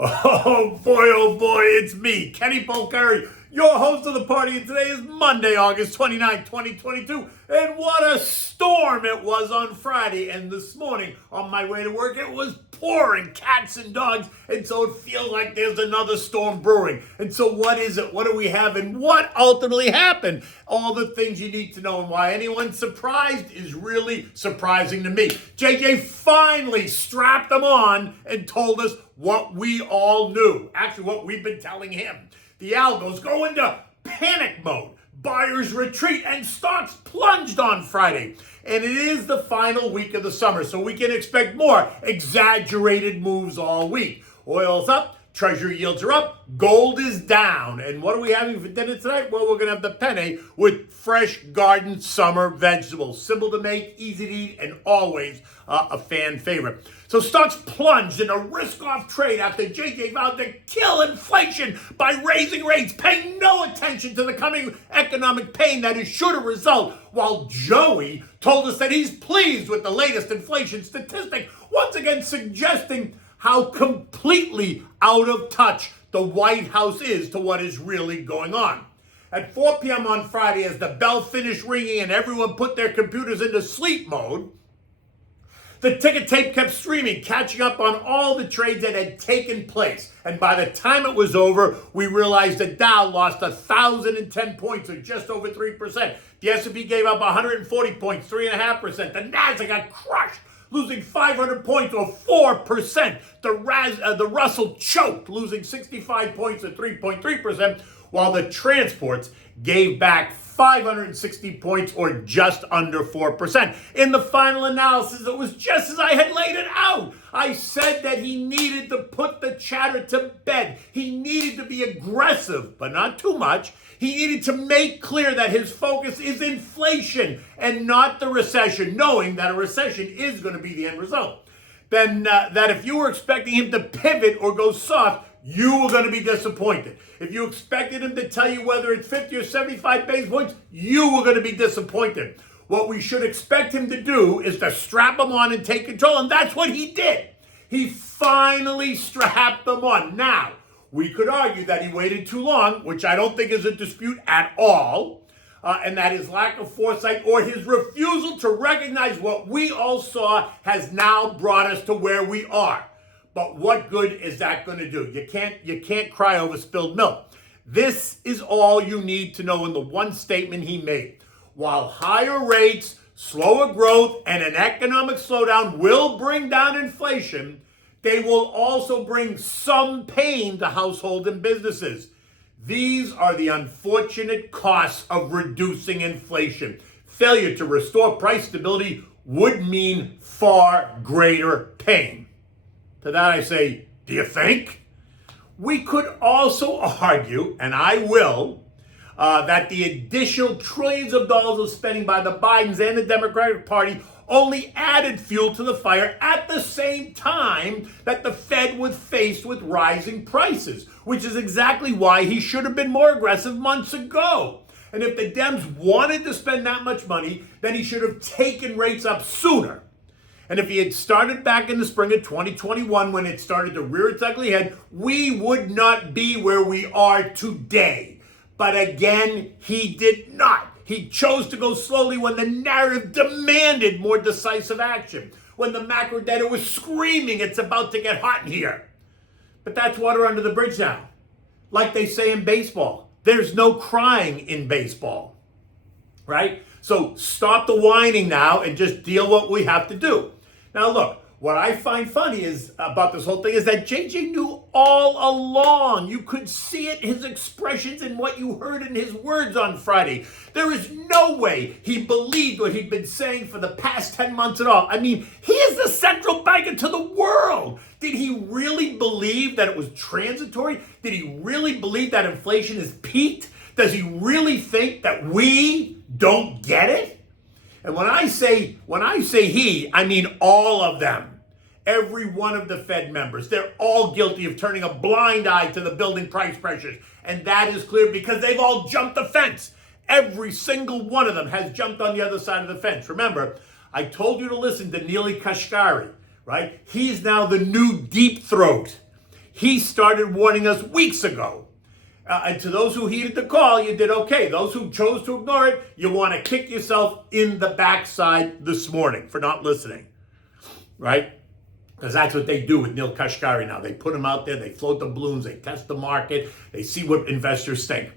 Oh boy, it's me, Kenny Polcari, your host of the party, and today is Monday, August 29th, 2022, and what a storm it was on Friday, and this morning, on my way to work, it was pouring cats and dogs, and so it feels like there's another storm brewing. And so what is it? What do we have? And what ultimately happened? All the things you need to know, and why anyone's surprised is really surprising to me. JJ finally strapped them on and told us what we all knew. Actually, what we've been telling him. The algos go into panic mode. Buyers retreat and stocks plunged on Friday. And it is the final week of the summer, so we can expect more exaggerated moves all week. Oil's up. Treasury yields are up, gold is down. And what are we having for dinner tonight? Well, we're going to have the penne with fresh garden summer vegetables. Simple to make, easy to eat, and always a fan favorite. So stocks plunged in a risk-off trade after JJ vowed to kill inflation by raising rates, paying no attention to the coming economic pain that is sure to result, while Joey told us that he's pleased with the latest inflation statistic, once again suggesting how completely out of touch the White House is to what is really going on. At 4 p.m. on Friday, as the bell finished ringing and everyone put their computers into sleep mode, the ticket tape kept streaming, catching up on all the trades that had taken place. And by the time it was over, we realized the Dow lost 1,010 points, or just over 3%. The S&P gave up 140 points, 3.5%. The Nasdaq got crushed, losing 500 points, or 4%. The Russell choked, losing 65 points, or 3.3%, while the transports gave back 560 points, or just under 4%. In the final analysis, it was just as I had laid it out. I said that he needed to put the chatter to bed. He needed to be aggressive, but not too much. He needed to make clear that his focus is inflation and not the recession, knowing that a recession is going to be the end result. Then that if you were expecting him to pivot or go soft, you were going to be disappointed. If you expected him to tell you whether it's 50 or 75 basis points, you were going to be disappointed. What we should expect him to do is to strap them on and take control, and that's what he did. He finally strapped them on. Now, we could argue that he waited too long, which I don't think is a dispute at all, and that his lack of foresight or his refusal to recognize what we all saw has now brought us to where we are. But what good is that going to do? You can't cry over spilled milk. This is all you need to know in the one statement he made. While higher rates, slower growth, and an economic slowdown will bring down inflation, they will also bring some pain to households and businesses. These are the unfortunate costs of reducing inflation. Failure to restore price stability would mean far greater pain. To that I say, do you think? We could also argue, and I will, that the additional trillions of dollars of spending by the Bidens and the Democratic Party only added fuel to the fire at the same time that the Fed was faced with rising prices, which is exactly why he should have been more aggressive months ago. And if the Dems wanted to spend that much money, then he should have taken rates up sooner. And if he had started back in the spring of 2021 when it started to rear its ugly head, we would not be where we are today. But again, he did not. He chose to go slowly when the narrative demanded more decisive action, when the macro data was screaming it's about to get hot in here. But that's water under the bridge now. Like they say in baseball, there's no crying in baseball, right? So stop the whining now and just deal what we have to do. Now look, what I find funny is about this whole thing is that JJ knew all along. You could see it, his expressions, and what you heard in his words on Friday. There is no way he believed what he'd been saying for the past 10 months at all. I mean, he is the central banker to the world. Did he really believe that it was transitory? Did he really believe that inflation is peaked? Does he really think that we don't get it? And when I say he, I mean all of them. Every one of the Fed members. They're all guilty of turning a blind eye to the building price pressures. And that is clear because they've all jumped the fence. Every single one of them has jumped on the other side of the fence. Remember, I told you to listen to Neely Kashkari, right? He's now the new deep throat. He started warning us weeks ago. And to those who heeded the call, you did okay. Those who chose to ignore it, you want to kick yourself in the backside this morning for not listening, right? Because that's what they do with Neil Kashkari now. They put him out there, they float the balloons, they test the market, they see what investors think.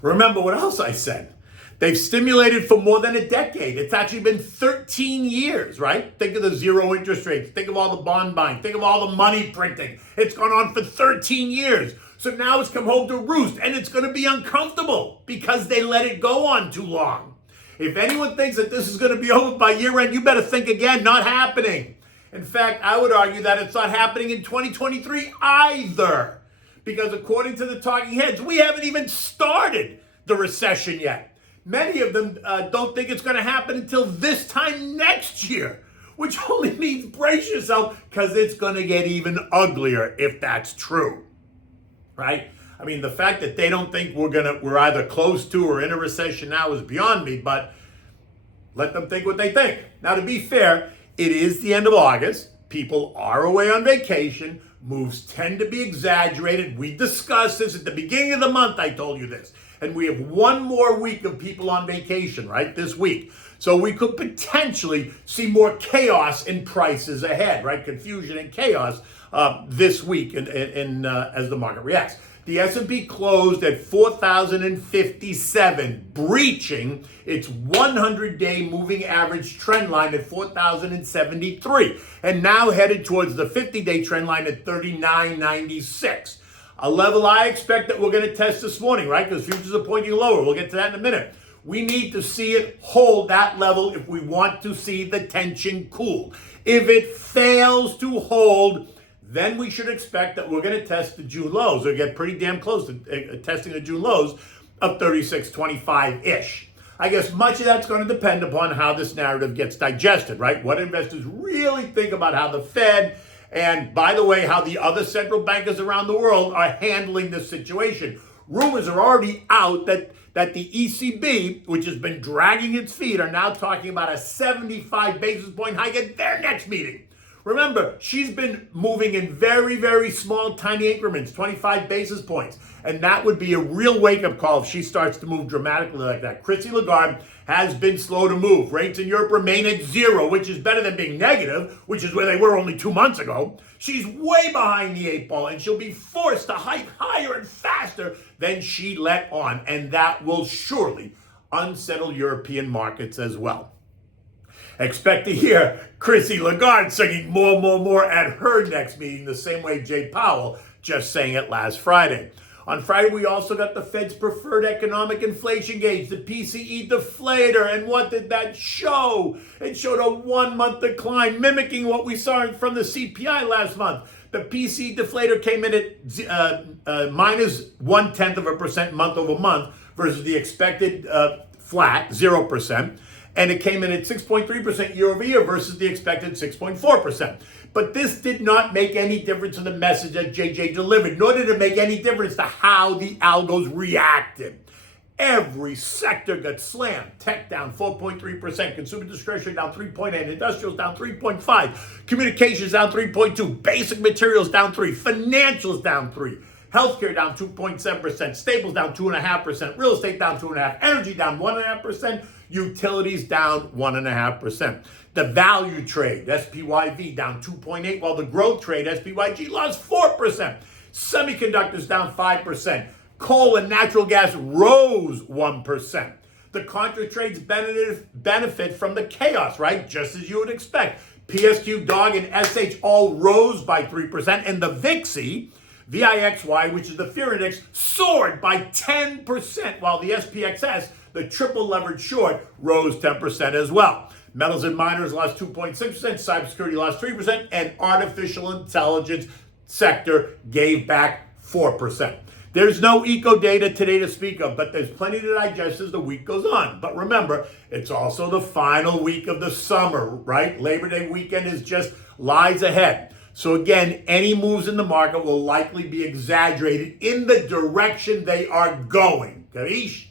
Remember what else I said? They've stimulated for more than a decade. It's actually been 13 years, right? Think of the zero interest rates. Think of all the bond buying. Think of all the money printing. It's gone on for 13 years. So now it's come home to roost, and it's going to be uncomfortable because they let it go on too long. If anyone thinks that this is going to be over by year end, you better think again. Not happening. In fact, I would argue that it's not happening in 2023 either. Because according to the talking heads, we haven't even started the recession yet. Many of them don't think it's going to happen until this time next year, which only means brace yourself because it's going to get even uglier if that's true, right? I mean, the fact that they don't think we're either close to or in a recession now is beyond me, but let them think what they think. Now, to be fair, it is the end of August. People are away on vacation. Moves tend to be exaggerated. We discussed this at the beginning of the month. I told you this. And we have one more week of people on vacation, right, this week. So we could potentially see more chaos in prices ahead, right? Confusion and chaos this week as the market reacts. The S&P closed at 4,057, breaching its 100-day moving average trend line at 4,073, and now headed towards the 50-day trend line at 3,996. A level I expect that we're going to test this morning, right? Because futures are pointing lower. We'll get to that in a minute. We need to see it hold that level if we want to see the tension cool. If it fails to hold, then we should expect that we're going to test the June lows or get pretty damn close to testing the June lows of 36.25-ish. I guess much of that's going to depend upon how this narrative gets digested, right? What investors really think about how the Fed and, by the way, how the other central bankers around the world are handling this situation. Rumors are already out that the ECB, which has been dragging its feet, are now talking about a 75 basis point hike at their next meeting. Remember, she's been moving in very, very small, tiny increments, 25 basis points. And that would be a real wake-up call if she starts to move dramatically like that. Christine Lagarde has been slow to move. Rates in Europe remain at zero, which is better than being negative, which is where they were only 2 months ago. She's way behind the eight ball, and she'll be forced to hike higher and faster than she let on. And that will surely unsettle European markets as well. Expect to hear Chrissy Lagarde singing more at her next meeting, the same way Jay Powell just sang it last Friday. On Friday, we also got the Fed's preferred economic inflation gauge, the PCE deflator. And what did that show? It showed a 1-month decline, mimicking what we saw from the CPI last month. The PCE deflator came in at minus 0.1% month over month versus the expected flat, 0%. And it came in at 6.3% year over year versus the expected 6.4%. But this did not make any difference in the message that JJ delivered, nor did it make any difference to how the algos reacted. Every sector got slammed. Tech down 4.3%, consumer discretionary down 3.8%, industrials down 3.5%, communications down 3.2%, basic materials down 3%, financials down 3%. Healthcare down 2.7%, staples down 2.5%, real estate down 2.5%, energy down 1.5%, utilities down 1.5%. The value trade, SPYV, down 2.8%, while the growth trade, SPYG, lost 4%. Semiconductors down 5%. Coal and natural gas rose 1%. The contra trades benefit from the chaos, right? Just as you would expect. PSQ, DOG, and SH all rose by 3%, and the VIXY, VIXY, which is the fear index, soared by 10%, while the SPXS, the triple levered short, rose 10% as well. Metals and miners lost 2.6%, cybersecurity lost 3%, and artificial intelligence sector gave back 4%. There's no eco data today to speak of, but there's plenty to digest as the week goes on. But remember, it's also the final week of the summer, right? Labor Day weekend is just lies ahead. So again, any moves in the market will likely be exaggerated in the direction they are going. Karish?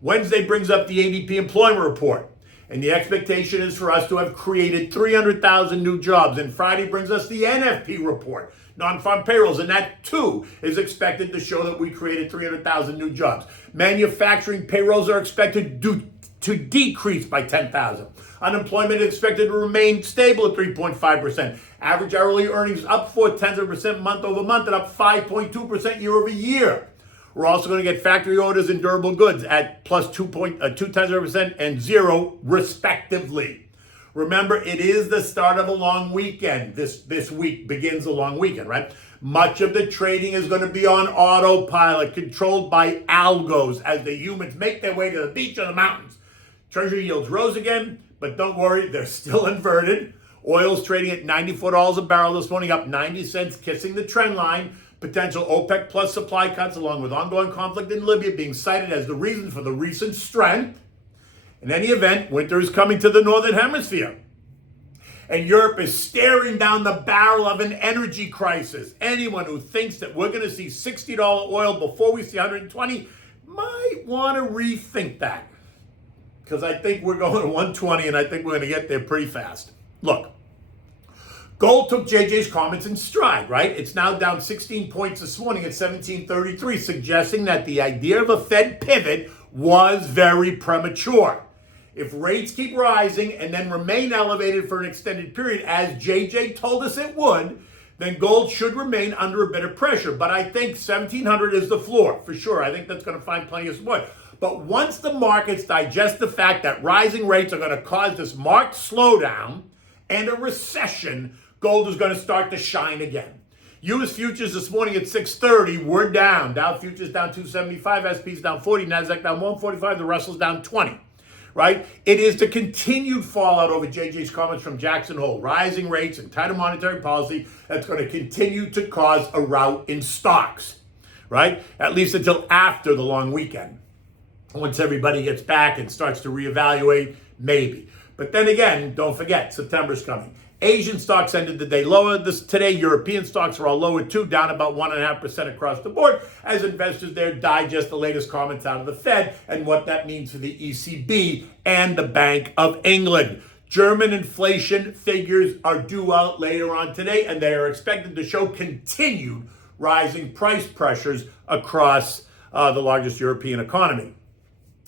Wednesday brings up the ADP employment report. And the expectation is for us to have created 300,000 new jobs. And Friday brings us the NFP report. non-farm payrolls, and that too is expected to show that we created 300,000 new jobs. Manufacturing payrolls are expected to decrease by 10,000. Unemployment is expected to remain stable at 3.5%. Average hourly earnings up 0.4% month over month and up 5.2% year over year. We're also going to get factory orders and durable goods at plus 2.2% and 0 respectively. Remember, it is the start of a long weekend. This week begins a long weekend, right? Much of the trading is going to be on autopilot, controlled by algos as the humans make their way to the beach or the mountains. Treasury yields rose again, but don't worry, they're still inverted. Oil's trading at $94 a barrel this morning, up 90 cents, kissing the trend line. Potential OPEC plus supply cuts along with ongoing conflict in Libya being cited as the reason for the recent strength. In any event, winter is coming to the northern hemisphere. And Europe is staring down the barrel of an energy crisis. Anyone who thinks that we're going to see $60 oil before we see 120 might want to rethink that. Because I think we're going to 120 and I think we're going to get there pretty fast. Look, gold took JJ's comments in stride, right? It's now down 16 points this morning at 1733, suggesting that the idea of a Fed pivot was very premature. If rates keep rising and then remain elevated for an extended period, as JJ told us it would, then gold should remain under a bit of pressure. But I think 1700 is the floor, for sure. I think that's going to find plenty of support. But once the markets digest the fact that rising rates are going to cause this marked slowdown and a recession, gold is going to start to shine again. U.S. futures this morning at 6:30 were down. Dow futures down 275, SP's down 40, NASDAQ down 145, the Russell's down 20. Right? It is the continued fallout over JJ's comments from Jackson Hole, rising rates and tighter monetary policy that's going to continue to cause a rout in stocks, right? At least until after the long weekend. Once everybody gets back and starts to reevaluate, maybe. But then again, don't forget, September's coming. Asian stocks ended the day lower today. European stocks are all lower too, down about 1.5% across the board as investors there digest the latest comments out of the Fed and what that means for the ECB and the Bank of England. German inflation figures are due out later on today, and they are expected to show continued rising price pressures across the largest European economy.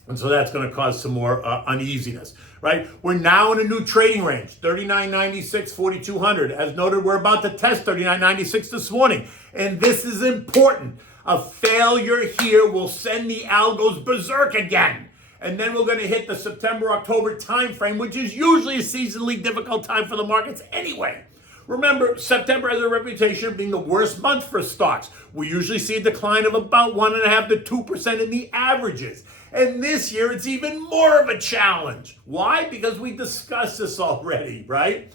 And so that's going to cause some more uneasiness, right? We're now in a new trading range, 39.96, 4,200. As noted, we're about to test 39.96 this morning. And this is important. A failure here will send the algos berserk again. And then we're going to hit the September-October timeframe, which is usually a seasonally difficult time for the markets anyway. Remember, September has a reputation of being the worst month for stocks. We usually see a decline of about 1.5% to 2% in the averages. And this year, it's even more of a challenge. Why? Because we discussed this already, right?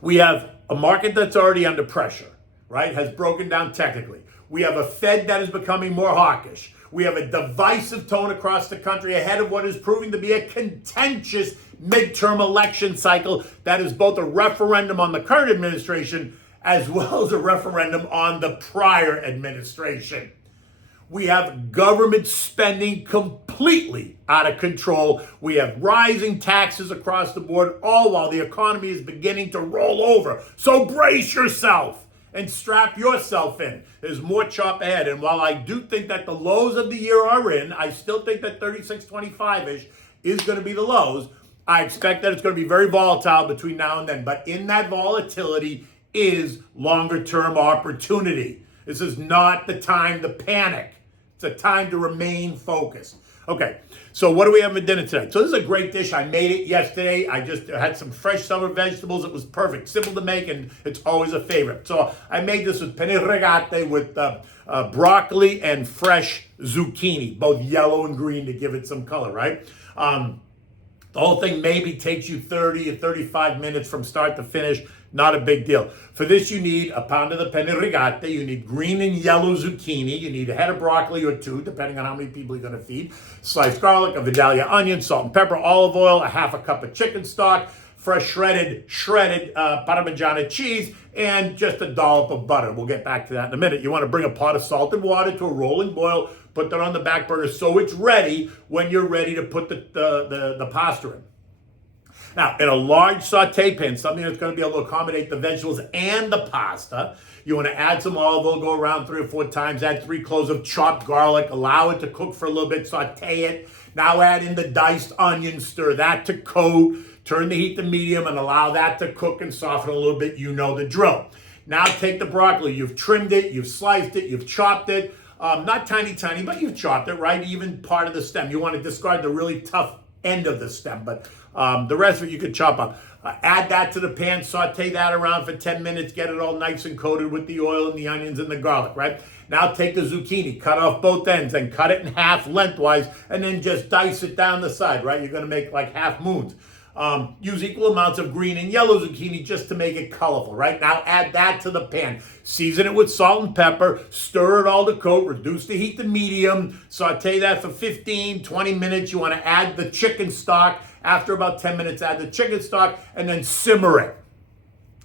We have a market that's already under pressure, right? Has broken down technically. We have a Fed that is becoming more hawkish. We have a divisive tone across the country ahead of what is proving to be a contentious midterm election cycle that is both a referendum on the current administration as well as a referendum on the prior administration. We have government spending completely out of control. We have rising taxes across the board, all while the economy is beginning to roll over. So brace yourself and strap yourself in. There's more chop ahead. And while I do think that the lows of the year are in, I still think that 36.25-ish is going to be the lows. I expect that it's going to be very volatile between now and then. But in that volatility is longer-term opportunity. This is not the time to panic. It's a time to remain focused. Okay, so what do we have for dinner today? So this is a great dish. I made it yesterday. I just had some fresh summer vegetables. It was perfect, simple to make, and it's always a favorite. So I made this with Penne Rigate with broccoli and fresh zucchini, both yellow and green to give it some color, right? The whole thing maybe takes you 30 or 35 minutes from start to finish. Not a big deal. For this, you need a pound of the Penne Rigate. You need green and yellow zucchini. You need a head of broccoli or two, depending on how many people you're going to feed. Sliced garlic, a Vidalia onion, salt and pepper, olive oil, a half a cup of chicken stock, fresh shredded Parmigiana cheese, and just a dollop of butter. We'll get back to that in a minute. You want to bring a pot of salted water to a rolling boil. Put that on the back burner so it's ready when you're ready to put the pasta in. Now, in a large saute pan, something that's going to be able to accommodate the vegetables and the pasta, you want to add some olive oil, go around 3 or 4 times, add 3 cloves of chopped garlic, allow it to cook for a little bit, saute it. Now add in the diced onion, stir that to coat, turn the heat to medium and allow that to cook and soften a little bit. You know the drill. Now take the broccoli. You've trimmed it, you've sliced it, you've chopped it. Not tiny, but you've chopped it, right? Even part of the stem. You want to discard the really tough end of the stem, but the rest of it you could chop up. Add that to the pan, saute that around for 10 minutes, get it all nice and coated with the oil and the onions and the garlic, right? Now take the zucchini, cut off both ends, and cut it in half lengthwise, and then just dice it down the side, right? You're going to make like half moons. Use equal amounts of green and yellow zucchini just to make it colorful, right? Now add that to the pan. Season it with salt and pepper. Stir it all to coat. Reduce the heat to medium. Saute that for 15, 20 minutes. You want to add the chicken stock. After about 10 minutes, add the chicken stock and then simmer it.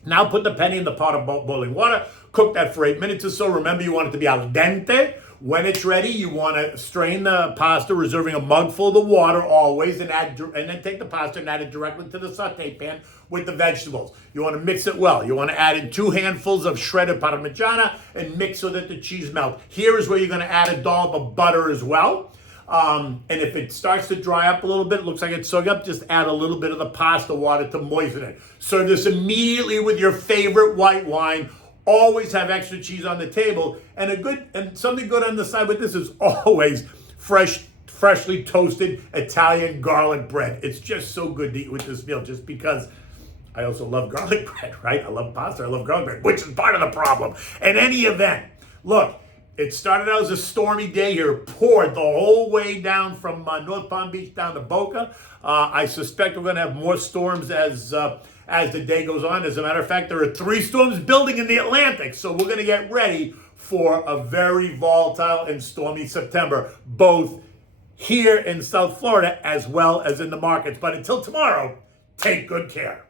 Now put the penne in the pot of boiling water. Cook that for 8 minutes or so. Remember, you want it to be al dente. When it's ready, you want to strain the pasta, reserving a mugful of the water always, and then take the pasta and add it directly to the saute pan with the vegetables. You want to mix it well. You want to add in 2 handfuls of shredded parmigiana and mix so that the cheese melts. Here is where you're going to add a dollop of butter as well. And if it starts to dry up a little bit, looks like it's soaking up, just add a little bit of the pasta water to moisten it. Serve this immediately with your favorite white wine. Always have extra cheese on the table, and something good on the side with this is always freshly toasted Italian garlic bread. It's just so good to eat with this meal, just because I also love garlic bread, right? I love pasta, I love garlic bread, which is part of the problem. In any event, look, it started out as a stormy day here, poured the whole way down from North Palm Beach down to Boca. I suspect we're going to have more storms as the day goes on. As a matter of fact, there are 3 storms building in the Atlantic, so we're going to get ready for a very volatile and stormy September, both here in South Florida as well as in the markets. But until tomorrow, take good care.